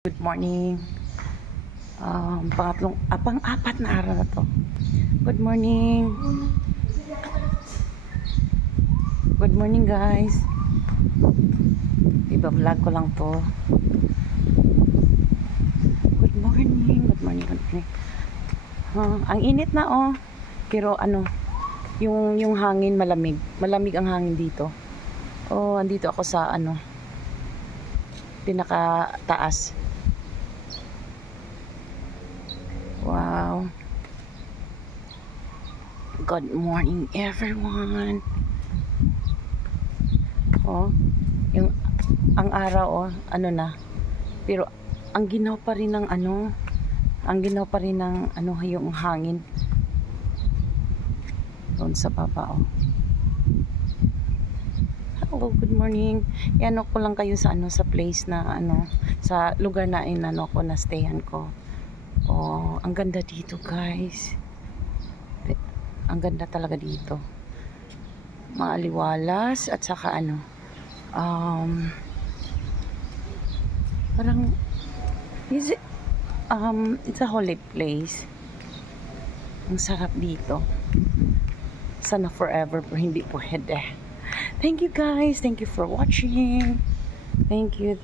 Good morning. Pang-apat na araw na to. Good morning. Good morning guys. Iba-vlog ko lang to. Good morning. Good morning. Good morning. Ang init na oh. Pero yung hangin malamig. Malamig ang hangin dito. Oh, andito ako sa pinaka-taas. Wow. Good morning everyone. Oh, ang araw na. Pero ang ginaw pa rin ng yung hangin. Doon sa baba Hello, good morning. Yan ko lang kayo sa sa place na sa lugar na ko na stayan ko. Oh, ang ganda dito, guys. Ang ganda talaga dito. Maaliwalas at saka parang it's a holy place. Ang sarap dito. Sana forever pero hindi pwede. Thank you guys. Thank you for watching. Thank you.